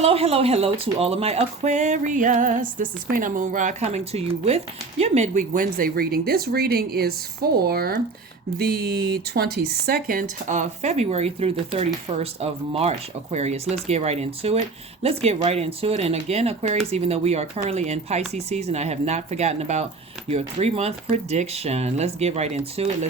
Hello, hello, hello to all of my Aquarius. This is Queen Amun Ra coming to you with your midweek Wednesday reading. This reading is for the 22nd of February through the 31st of March, Aquarius. Let's get right into it. And again, Aquarius, even though we are currently in Pisces season, I have not forgotten about your 3-month prediction. Let's get right into it.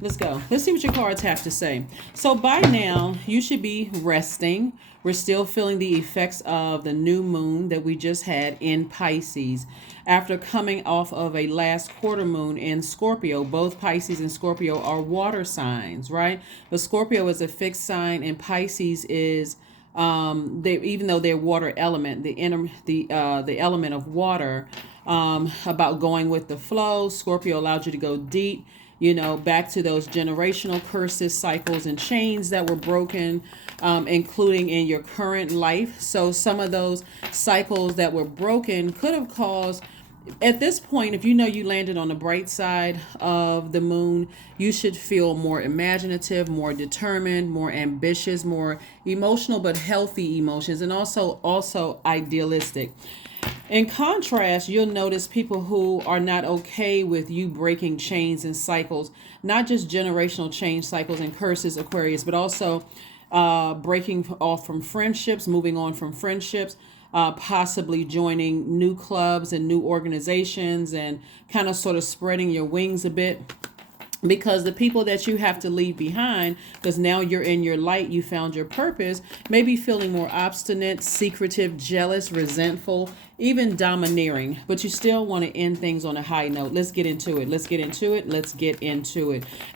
Let's go. Let's see what your cards have to say. So by now, you should be resting. We're still feeling the effects of the new moon that we just had in Pisces. After coming off of a last quarter moon in Scorpio, both Pisces and Scorpio are water signs, right? But Scorpio is a fixed sign and Pisces is even though they're water element, the element of water, about going with the flow. Scorpio allows you to go deep, back to those generational curses, cycles, and chains that were broken, including in your current life. So some of those cycles that were broken could have caused, at this point, if you know you landed on the bright side of the moon, you should feel more imaginative, more determined, more ambitious, more emotional, but healthy emotions, and also idealistic. In contrast, you'll notice people who are not okay with you breaking chains and cycles, not just generational change cycles and curses, Aquarius, but also breaking off from friendships, moving on from friendships, possibly joining new clubs and new organizations and kind of sort of spreading your wings a bit. Because the people that you have to leave behind, because now you're in your light, you found your purpose, may be feeling more obstinate, secretive, jealous, resentful, even domineering. But you still want to end things on a high note. Let's get into it.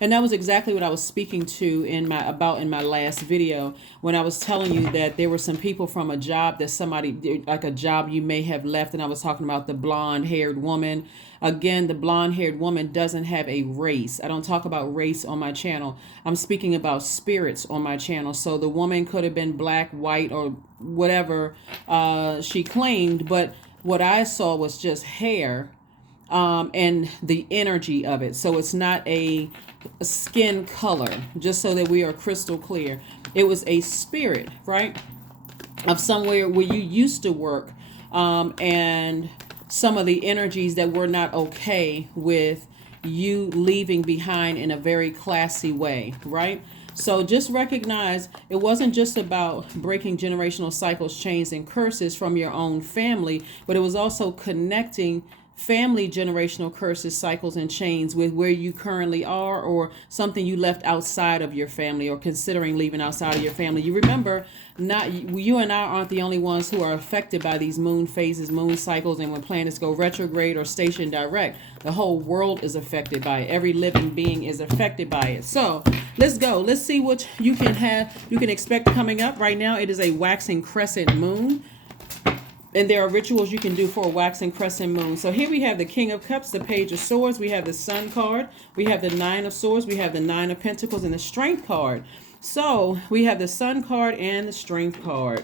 And that was exactly what I was speaking to in my last video, when I was telling you that there were some people from a job that somebody, like a job you may have left, and I was talking about the blonde-haired woman. Again, the blonde-haired woman doesn't have a race. I don't talk about race on my channel. I'm speaking about spirits on my channel. So the woman could have been black, white, or whatever she claimed, but what I saw was just hair and the energy of it. So it's not a skin color, just so that we are crystal clear. It was a spirit, right, of somewhere where you used to work, and some of the energies that were not okay with you leaving behind in a very classy way, right? So just recognize it wasn't just about breaking generational cycles, chains, and curses from your own family, but it was also connecting family generational curses, cycles, and chains with where you currently are, or something you left outside of your family, or considering leaving outside of your family. You remember, you and I aren't the only ones who are affected by these moon phases, moon cycles, and when planets go retrograde or station direct. The whole world is affected by it. Every living being is affected by it. So let's go. Let's see what you can expect coming up. Right now, it is a waxing crescent moon. And there are rituals you can do for a waxing crescent moon. So here we have the King of Cups, the Page of Swords. We have the Sun card. We have the Nine of Swords. We have the Nine of Pentacles and the Strength card. So we have the Sun card and the Strength card.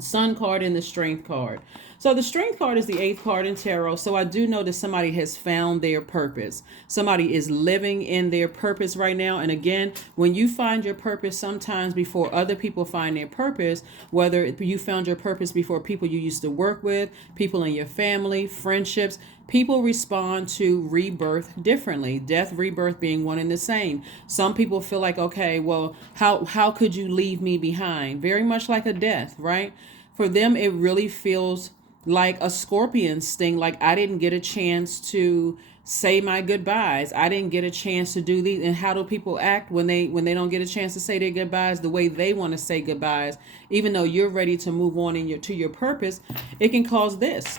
Sun card and the Strength card. So the Strength card is the 8th card in tarot. So I do know that somebody has found their purpose. Somebody is living in their purpose right now. And again, when you find your purpose, sometimes before other people find their purpose, whether you found your purpose before people you used to work with, people in your family, friendships, people respond to rebirth differently. Death, rebirth being one and the same. Some people feel like, okay, well, how could you leave me behind? Very much like a death, right? For them, it really feels like a scorpion sting. Like, I didn't get a chance to say my goodbyes. I didn't get a chance to do these. And how do people act when they don't get a chance to say their goodbyes the way they want to say goodbyes, even though you're ready to move on to your purpose? It can cause this.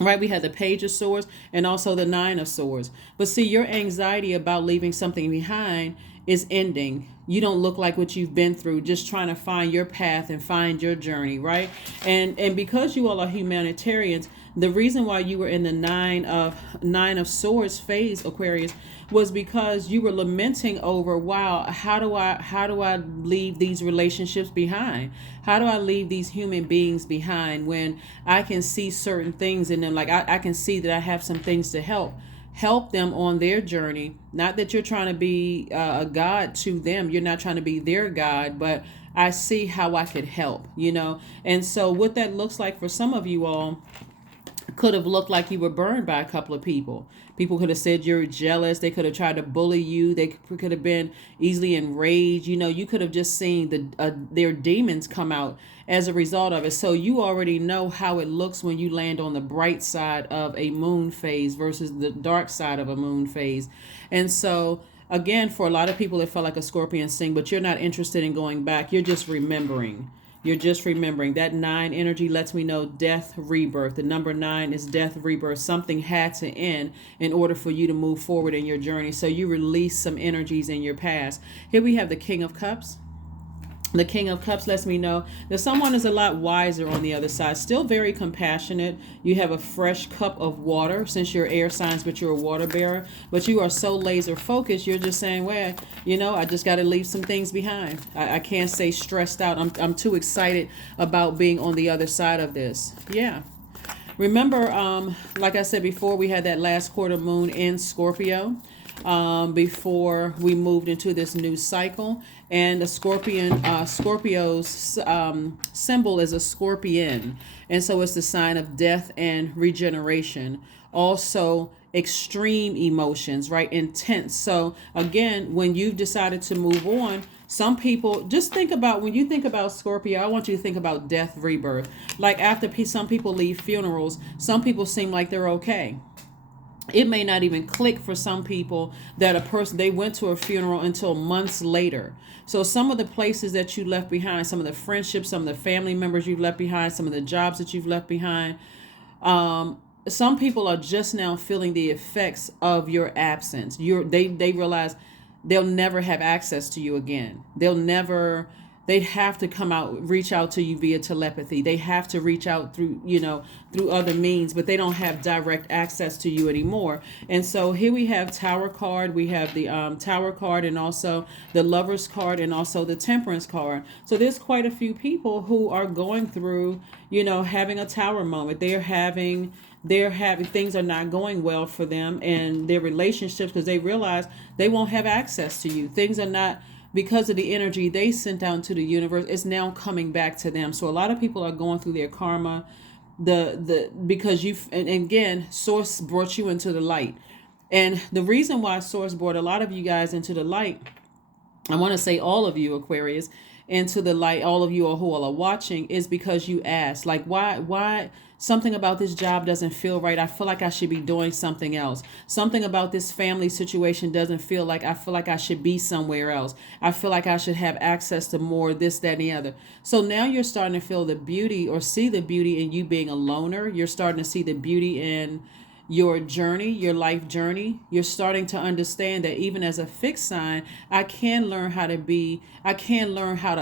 Right, we have the Page of Swords and also the Nine of Swords. But see, your anxiety about leaving something behind is ending. You don't look like what you've been through, just trying to find your path and find your journey, right? And because you all are humanitarians, the reason why you were in the Nine of Swords phase, Aquarius, was because you were lamenting over, wow, how do I leave these relationships behind? How do I leave these human beings behind when I can see certain things in them? Like I can see that I have some things to help them on their journey. Not that you're trying to be a God to them. You're not trying to be their God, but I see how I could help, you know. And so what that looks like for some of you all could have looked like you were burned by a couple of people. People could have said you're jealous. They could have tried to bully you. They could have been easily enraged. You know, you could have just seen their demons come out as a result of it. So you already know how it looks when you land on the bright side of a moon phase versus the dark side of a moon phase. And so again, for a lot of people, it felt like a scorpion sting, but you're not interested in going back. You're just remembering. You're just remembering. That 9 energy lets me know death, rebirth. The number 9 is death, rebirth. Something had to end in order for you to move forward in your journey. So you release some energies in your past. Here we have the King of Cups. The King of Cups lets me know that someone is a lot wiser on the other side. Still very compassionate. You have a fresh cup of water since you're air signs, but you're a water bearer. But you are so laser focused. You're just saying, well, you know, I just got to leave some things behind. I can't stay stressed out. I'm too excited about being on the other side of this. Yeah. Remember, like I said before, we had that last quarter moon in Scorpio. Before we moved into this new cycle, and the Scorpio's symbol is a scorpion, and so it's the sign of death and regeneration. Also extreme emotions, right? Intense. So again, when you've decided to move on, some people just think about, when you think about Scorpio, I want you to think about death, rebirth. Like after some people leave funerals, some people seem like they're okay. It may not even click for some people that a person, they went to a funeral until months later. So some of the places that you left behind, some of the friendships, some of the family members you've left behind, some of the jobs that you've left behind, some people are just now feeling the effects of your absence. They realize they'll never have access to you again. They'd have to come out, reach out to you via telepathy. They have to reach out through, through other means, but they don't have direct access to you anymore. And so here we have Tower card. We have the Tower card, and also the Lovers card, and also the Temperance card. So there's quite a few people who are going through, having a Tower moment. They're having things are not going well for them and their relationships, because they realize they won't have access to you. Things are not, because of the energy they sent out to the universe, it's now coming back to them. So a lot of people are going through their karma, because and again, Source brought you into the light. And the reason why Source brought a lot of you guys into the light, I want to say all of you Aquarius, into the light, all of you who are watching, is because you asked, like, why something about this job doesn't feel right. I feel like I should be doing something else. Something about this family situation doesn't feel like, I feel like I should be somewhere else. I feel like I should have access to more, this, that, and the other. So now you're starting to feel the beauty, or see the beauty in you being a loner. You're starting to see the beauty in your journey, your life journey. You're starting to understand that even as a fixed sign, I can learn how to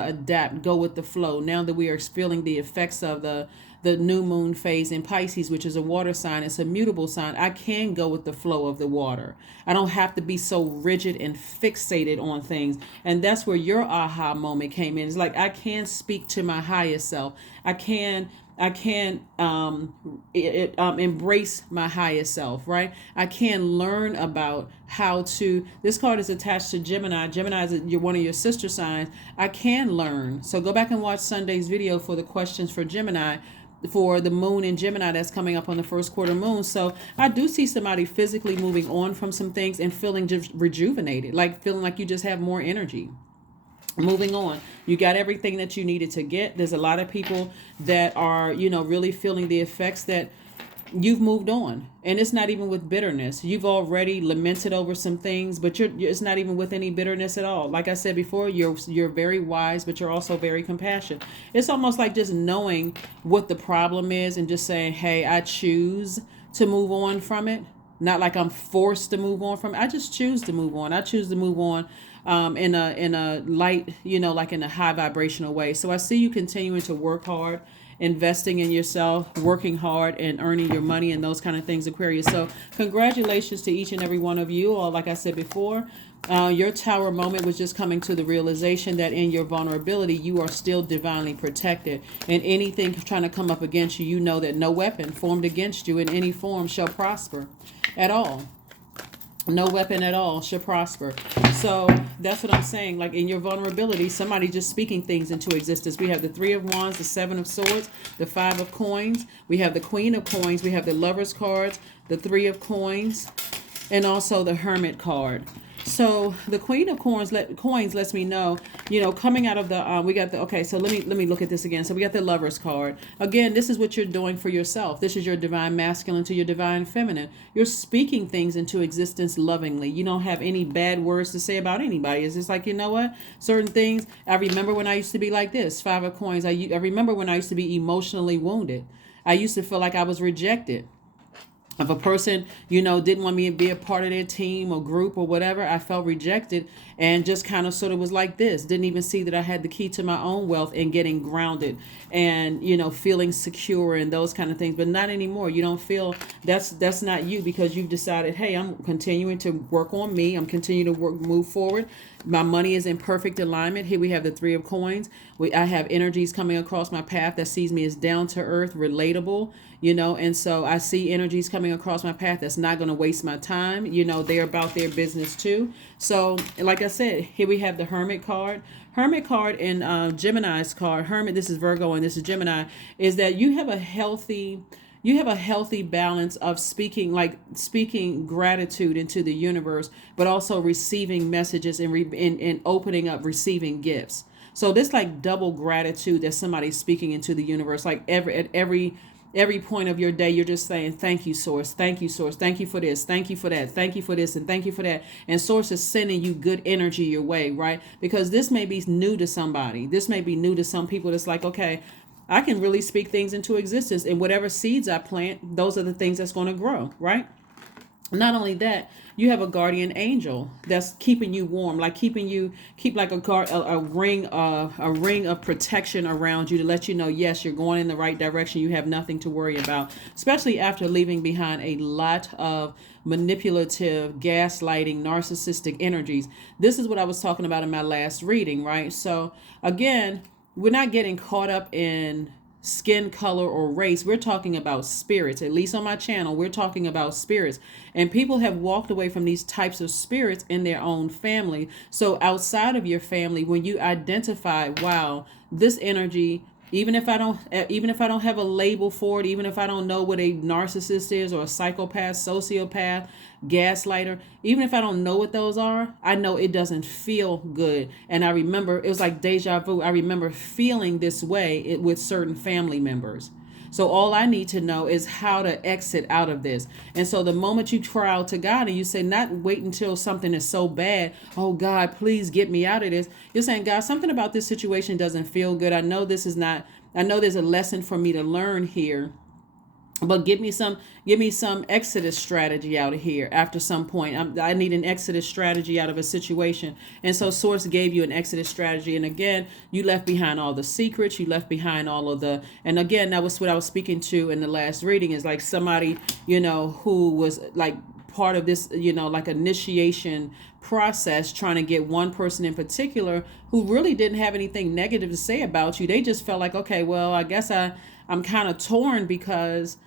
adapt, go with the flow. Now that we are feeling the effects of the new moon phase in Pisces, which is a water sign, it's a mutable sign. I can go with the flow of the water. I don't have to be so rigid and fixated on things. And that's where your aha moment came in. It's like, I can speak to my highest self. I can embrace my highest self, right? I can learn about how to, this card is attached to Gemini. Gemini is one of your sister signs. I can learn. So go back and watch Sunday's video for the questions for Gemini, for the moon in Gemini that's coming up on the first quarter moon. So I do see somebody physically moving on from some things and feeling just rejuvenated, like feeling like you just have more energy. Moving on, you got everything that you needed to get. There's a lot of people that are, really feeling the effects that you've moved on, and it's not even with bitterness. You've already lamented over some things, but it's not even with any bitterness at all. Like I said before, you're very wise, but you're also very compassionate. It's almost like just knowing what the problem is and just saying, hey, I choose to move on from it. Not like I'm forced to move on from it. I just choose to move on. I choose to move on in a light, like in a high vibrational way. So I see you continuing to work hard, investing in yourself, working hard, and earning your money and those kind of things, Aquarius. So congratulations to each and every one of you. Or like I said before, your Tower moment was just coming to the realization that in your vulnerability, you are still divinely protected. And anything trying to come up against you, you know that no weapon formed against you in any form shall prosper at all. No weapon at all shall prosper. So that's what I'm saying. Like in your vulnerability, somebody just speaking things into existence. We have the Three of Wands, the Seven of Swords, the Five of Coins. We have the Queen of Coins. We have the Lover's cards, the Three of Coins, and also the Hermit card. So the Queen of Coins lets me know, coming out of the we got the okay. So let me look at this again. So we got the Lover's card again. This is what you're doing for yourself. This is your divine masculine to your divine feminine. You're speaking things into existence lovingly. You don't have any bad words to say about anybody. It's just like, you know what, certain things. I remember when I used to be like this. Five of Coins. I remember when I used to be emotionally wounded. I used to feel like I was rejected. If a person, didn't want me to be a part of their team or group or whatever, I felt rejected and just kind of sort of was like this. Didn't even see that I had the key to my own wealth and getting grounded and, feeling secure and those kind of things. But not anymore. You don't feel that's not you, because you've decided, hey, I'm continuing to work on me. I'm continuing to move forward. My money is in perfect alignment. Here we have the Three of Coins. I have energies coming across my path that sees me as down to earth, relatable, and so I see energies coming across my path that's not going to waste my time. They're about their business too. So like I said, here we have the Hermit card. Hermit card and Gemini's card. Hermit, this is Virgo and this is Gemini, is that you have a healthy balance of speaking gratitude into the universe, but also receiving messages and opening up, receiving gifts. So this like double gratitude that somebody's speaking into the universe. Like at every point of your day, you're just saying, thank you, Source. Thank you, Source. Thank you for this. Thank you for that. Thank you for this. And thank you for that. And Source is sending you good energy your way, right? Because this may be new to somebody. This may be new to some people. That's like, okay, I can really speak things into existence, and whatever seeds I plant, those are the things that's going to grow, right? Not only that, you have a guardian angel that's keeping you warm, like keep like a ring of protection around you to let you know, yes, you're going in the right direction. You have nothing to worry about, especially after leaving behind a lot of manipulative, gaslighting, narcissistic energies. This is what I was talking about in my last reading, right? So again, we're not getting caught up in skin color or race. We're talking about spirits. At least on my channel, we're talking about spirits. And people have walked away from these types of spirits in their own family. So outside of your family, when you identify, wow, this energy, even if I don't have a label for it, even if I don't know what a narcissist is or a psychopath, sociopath, gaslighter, even if I don't know what those are, I know it doesn't feel good. And I remember, it was like deja vu. I remember feeling this way with certain family members. So all I need to know is how to exit out of this. And so the moment you cry out to God and you say, not wait until something is so bad, oh God, please get me out of this. You're saying, God, something about this situation doesn't feel good. I know there's a lesson for me to learn here. But give me some exodus strategy out of here after some point. I need an exodus strategy out of a situation. And so Source gave you an exodus strategy. And again, you left behind all the secrets. You left behind all of and again, that was what I was speaking to in the last reading, is like somebody, who was like part of this, like initiation process, trying to get one person in particular who really didn't have anything negative to say about you. They just felt like, okay, well, I guess I'm kind of torn because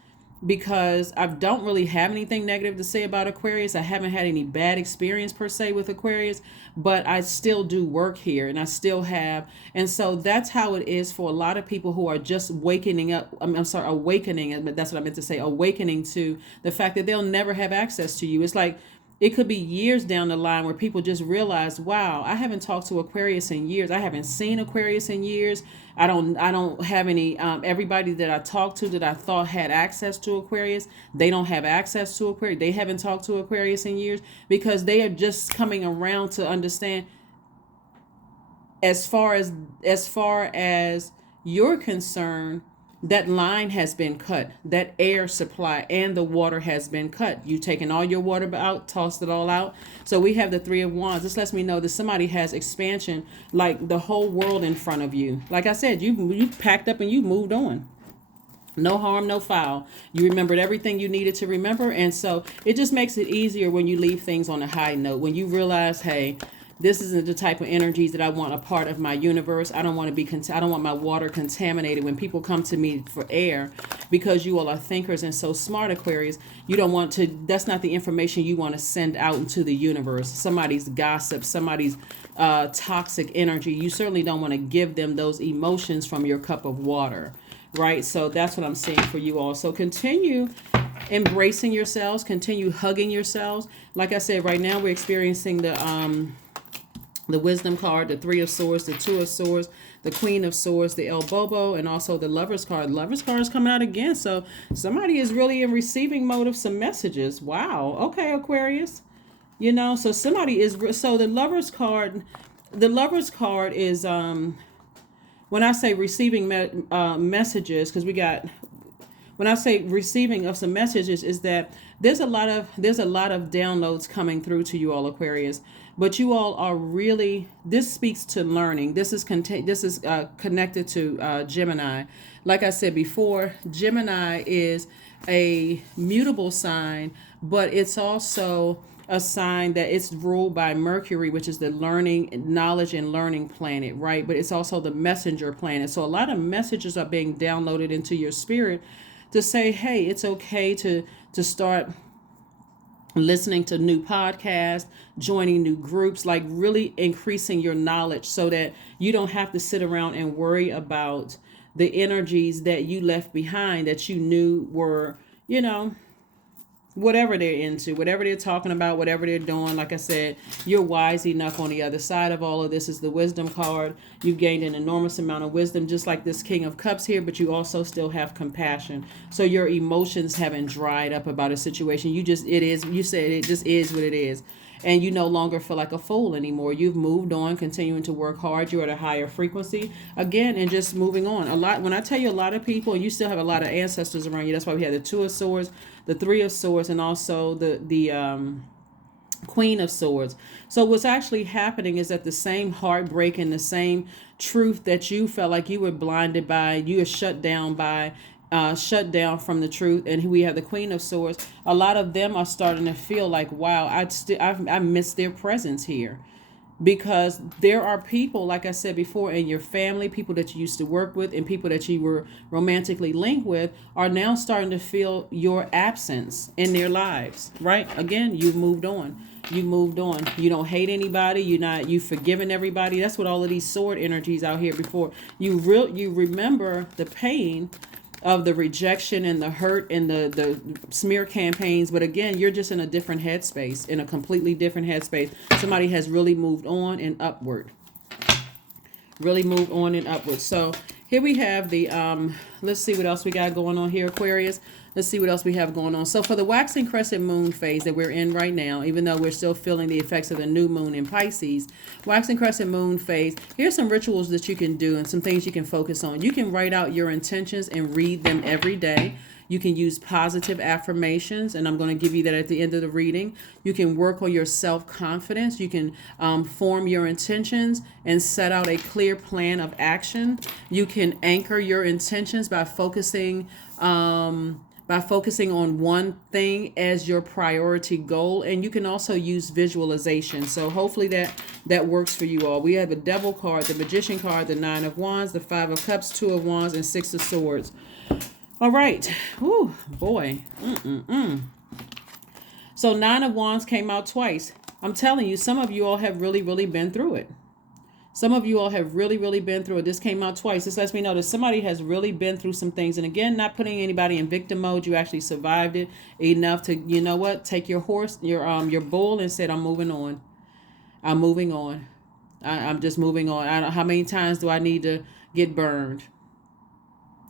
I don't really have anything negative to say about Aquarius. I haven't had any bad experience per se with Aquarius, but I still do work here and I still have. And so that's how it is for a lot of people who are just awakening, that's what I meant to say, awakening to the fact that they'll never have access to you. It's like, it could be years down the line where people just realize, wow, I haven't talked to Aquarius in years. I haven't seen Aquarius in years. I don't have any, everybody that I talked to that I thought had access to Aquarius, they don't have access to Aquarius. They haven't talked to Aquarius in years because they are just coming around to understand, as far as you're concerned, that line has been cut. That air supply and the water has been cut. You've taken all your water out, tossed it all out. So we have the Three of Wands. This lets me know that somebody has expansion, like the whole world in front of you. Like I said, you packed up and you moved on. No harm, no foul. You remembered everything you needed to remember. And so it just makes it easier when you leave things on a high note. When you realize, hey, This isn't the type of energies that I want a part of my universe. I don't want to be, I don't want my water contaminated when people come to me for air, because you all are thinkers and so smart, Aquarius. You don't want to, that's not the information you want to send out into the universe. Somebody's gossip, somebody's toxic energy. You certainly don't want to give them those emotions from your cup of water, right? So that's what I'm saying for you all. So continue embracing yourselves, continue hugging yourselves. Like I said, right now we're experiencing the Wisdom card, the Three of Swords, the Two of Swords, the Queen of Swords, the El Bobo, and also the Lover's card. The Lover's card is coming out again. So somebody is really in receiving mode of some messages. Wow. Okay, Aquarius. You know, so somebody is, so the Lover's card is, when I say receiving messages, because we got, when I say receiving of some messages, is that there's a lot of downloads coming through to you all, Aquarius. But you all are really, this speaks to learning. This is connected to Gemini. Like I said before, Gemini is a mutable sign, but it's also a sign that it's ruled by Mercury, which is the learning, knowledge and learning planet, right? But it's also the messenger planet. So a lot of messages are being downloaded into your spirit to say, hey, it's okay to start listening to new podcasts, joining new groups, like really increasing your knowledge so that you don't have to sit around and worry about the energies that you left behind that you knew were, you know, whatever they're into, whatever they're talking about, whatever they're doing. Like I said, you're wise enough. On the other side of all of this is the Wisdom card. You've gained an enormous amount of wisdom, just like this King of Cups here, but you also still have compassion. So your emotions haven't dried up about a situation. You just is what it is. And you no longer feel like a fool anymore. You've moved on, continuing to work hard. You're at a higher frequency again, and just moving on. When I tell you a lot of people, and you still have a lot of ancestors around you. That's why we had the Two of Swords, the Three of Swords, and also the Queen of Swords. So what's actually happening is that the same heartbreak and the same truth that you felt like you were blinded by, you were shut down by, shut down from the truth, and we have the Queen of Swords. A lot of them are starting to feel like, wow, I miss their presence here, because there are people, like I said before, in your family, people that you used to work with and people that you were romantically linked with are now starting to feel your absence in their lives, right? Again, you've moved on. You moved on. You don't hate anybody. You've forgiven everybody. That's what all of these sword energies out here before. You remember the pain of the rejection and the hurt and the smear campaigns. But again, you're just in a different headspace, in a completely different headspace. Somebody has really moved on and upward. Really moved on and upward. So here we have the, let's see what else we got going on here, Aquarius. Let's see what else we have going on. So for the waxing crescent moon phase that we're in right now, even though we're still feeling the effects of the new moon in Pisces, waxing crescent moon phase, here's some rituals that you can do and some things you can focus on. You can write out your intentions and read them every day. You can use positive affirmations, and I'm going to give you that at the end of the reading. You can work on your self-confidence. You can form your intentions and set out a clear plan of action. You can anchor your intentions by focusing on one thing as your priority goal. And you can also use visualization. So hopefully that works for you all. We have the Devil card, the Magician card, the Nine of Wands, the Five of Cups, Two of Wands, and Six of Swords. All right. Ooh, boy. So Nine of Wands came out twice. I'm telling you, some of you all have really, really been through it. Some of you all have really, really been through it. This came out twice. This lets me know that somebody has really been through some things. And again, not putting anybody in victim mode. You actually survived it enough to, you know what, take your horse, your bull, and said, I'm moving on. I'm moving on. I'm just moving on. I don't, how many times do I need to get burned?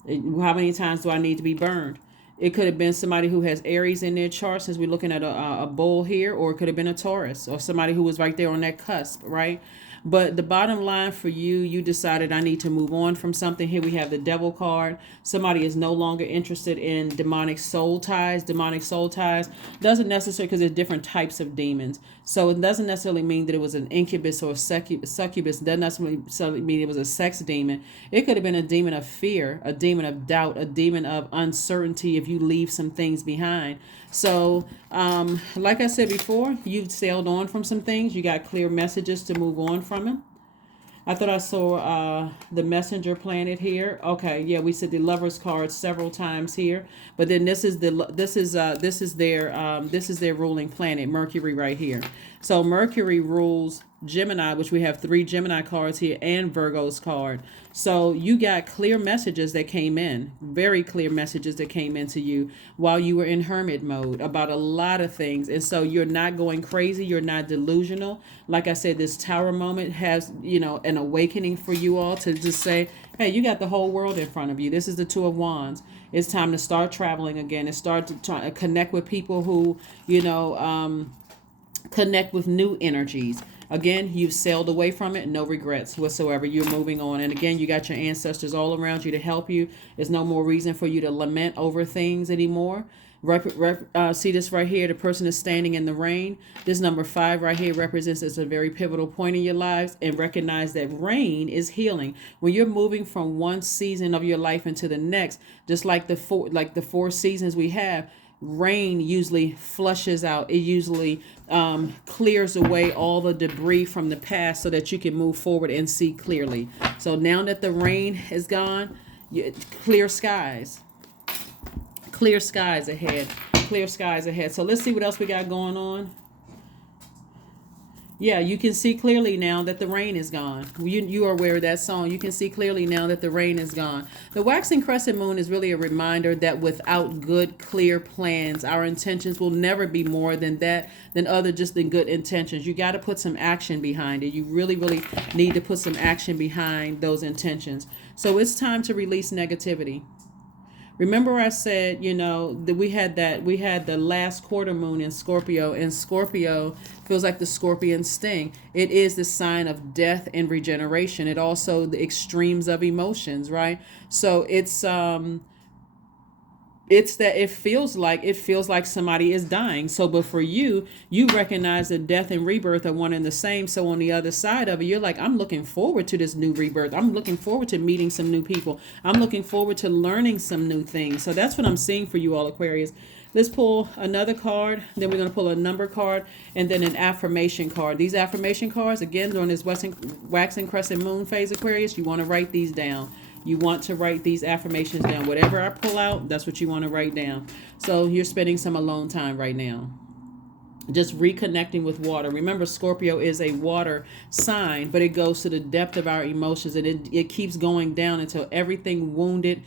How many times do I need to be burned? It could have been somebody who has Aries in their chart, since we're looking at a bull here, or it could have been a Taurus, or somebody who was right there on that cusp, right? But the bottom line for you, you decided I need to move on from something. Here we have the devil card. Somebody is no longer interested in demonic soul ties. Demonic soul ties doesn't necessarily, because there's different types of demons. So it doesn't necessarily mean that it was an incubus or a succubus. It doesn't necessarily mean it was a sex demon. It could have been a demon of fear, a demon of doubt, a demon of uncertainty if you leave some things behind. So, like I said before, you've sailed on from some things. You got clear messages to move on from them. I thought I saw the messenger planet here. Okay, yeah, we said the lovers card several times here, but then this is their ruling planet, Mercury, right here. So Mercury rules Gemini, which we have 3 Gemini cards here, and Virgo's card. So you got clear messages that came in, very clear messages that came into you while you were in hermit mode about a lot of things. And so you're not going crazy. You're not delusional. Like I said, this tower moment has, an awakening for you all to just say, hey, you got the whole world in front of you. This is the 2 of Wands. It's time to start traveling again and start to try to connect with people who, connect with new energies. Again, you've sailed away from it, no regrets whatsoever. You're moving on. And again, you got your ancestors all around you to help you. There's no more reason for you to lament over things anymore. See this right here, the person is standing in the rain. This number 5 right here represents as a very pivotal point in your lives, and recognize that rain is healing. When you're moving from one season of your life into the next, just like the 4 seasons we have, rain usually flushes out. It usually clears away all the debris from the past so that you can move forward and see clearly. So now that the rain is gone, clear skies. Clear skies ahead. Clear skies ahead. So let's see what else we got going on. Yeah, you can see clearly now that the rain is gone. You are aware of that song. You can see clearly now that the rain is gone. The waxing crescent moon is really a reminder that without good, clear plans, our intentions will never be more than that, just than good intentions. You got to put some action behind it. You really, really need to put some action behind those intentions. So it's time to release negativity. Remember I said, that we had the last quarter moon in Scorpio, and Scorpio feels like the scorpion sting. It is the sign of death and regeneration. It also the extremes of emotions, right? So it's that it feels like somebody is dying. So, but for you recognize that death and rebirth are one and the same. So on the other side of it, you're like, I'm looking forward to this new rebirth. I'm looking forward to meeting some new people. I'm looking forward to learning some new things. So that's what I'm seeing for you all, Aquarius. Let's pull another card. Then we're going to pull a number card and then an affirmation card. These affirmation cards, again, during this waxing crescent moon phase, Aquarius, you want to write these down. You want to write these affirmations down. Whatever I pull out, that's what you want to write down. So you're spending some alone time right now. Just reconnecting with water. Remember, Scorpio is a water sign, but it goes to the depth of our emotions, and it keeps going down until everything wounded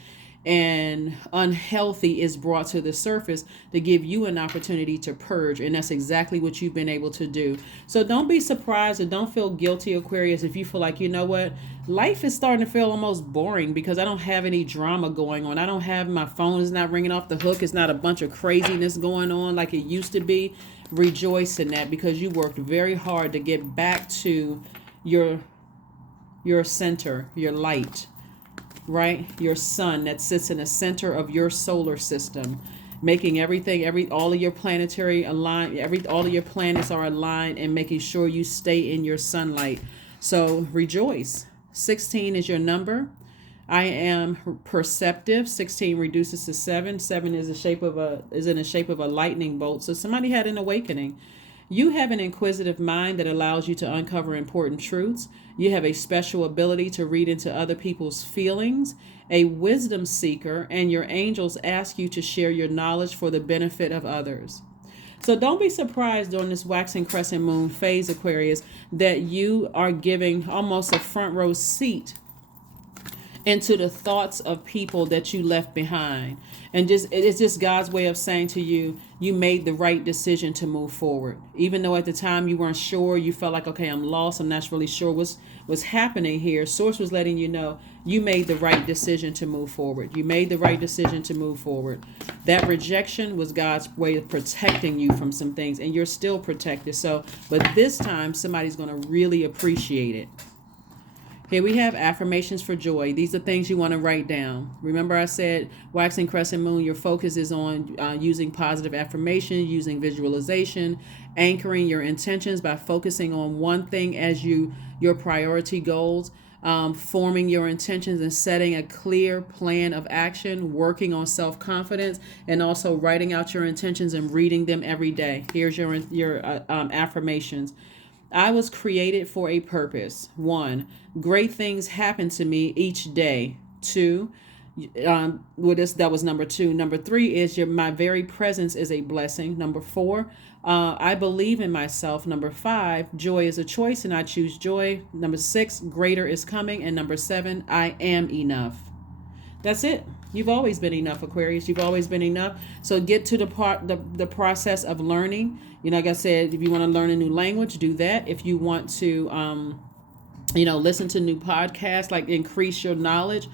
and unhealthy is brought to the surface to give you an opportunity to purge. And that's exactly what you've been able to do. So don't be surprised or don't feel guilty, Aquarius, if you feel like, you know what, life is starting to feel almost boring because I don't have any drama going on. I don't have, my phone is not ringing off the hook. It's not a bunch of craziness going on like it used to be. Rejoice in that, because you worked very hard to get back to your center, your light, right? Your sun that sits in the center of your solar system, making everything, all of your planetary align, all of your planets are aligned, and making sure you stay in your sunlight. So rejoice. 16 is your number. I am perceptive. 16 reduces to 7. 7 is in the shape of a lightning bolt. So somebody had an awakening. You have an inquisitive mind that allows you to uncover important truths. You have a special ability to read into other people's feelings, a wisdom seeker, and your angels ask you to share your knowledge for the benefit of others. So don't be surprised during this waxing crescent moon phase, Aquarius, that you are giving almost a front row seat into the thoughts of people that you left behind. And just it's just God's way of saying to you, you made the right decision to move forward. Even though at the time you weren't sure, you felt like, okay, I'm lost, I'm not really sure what's happening here. Source was letting you know you made the right decision to move forward. You made the right decision to move forward. That rejection was God's way of protecting you from some things, and you're still protected. So, but this time somebody's going to really appreciate it. Here we have affirmations for joy. These are things you want to write down. Remember I said waxing crescent moon, your focus is on using positive affirmation, using visualization, anchoring your intentions by focusing on one thing as your priority goals, forming your intentions and setting a clear plan of action, working on self-confidence, and also writing out your intentions and reading them every day. Here's your affirmations. I was created for a purpose. 1, great things happen to me each day. 2, that was number 2. Number 3 is my very presence is a blessing. Number 4, I believe in myself. Number 5, joy is a choice and I choose joy. Number 6, greater is coming. And number 7, I am enough. That's it. You've always been enough, Aquarius. You've always been enough. So get to the process of learning. Like I said, if you want to learn a new language, do that. If you want to, listen to new podcasts, like increase your knowledge,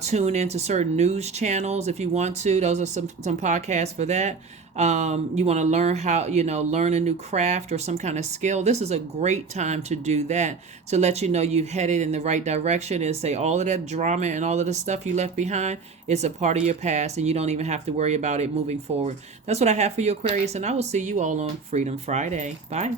tune into certain news channels if you want to. Those are some podcasts for that. You want to learn how, learn a new craft or some kind of skill. This is a great time to do that, to let you know you've headed in the right direction, and say all of that drama and all of the stuff you left behind is a part of your past, and you don't even have to worry about it moving forward. That's what I have for you, Aquarius, and I will see you all on Freedom Friday. Bye.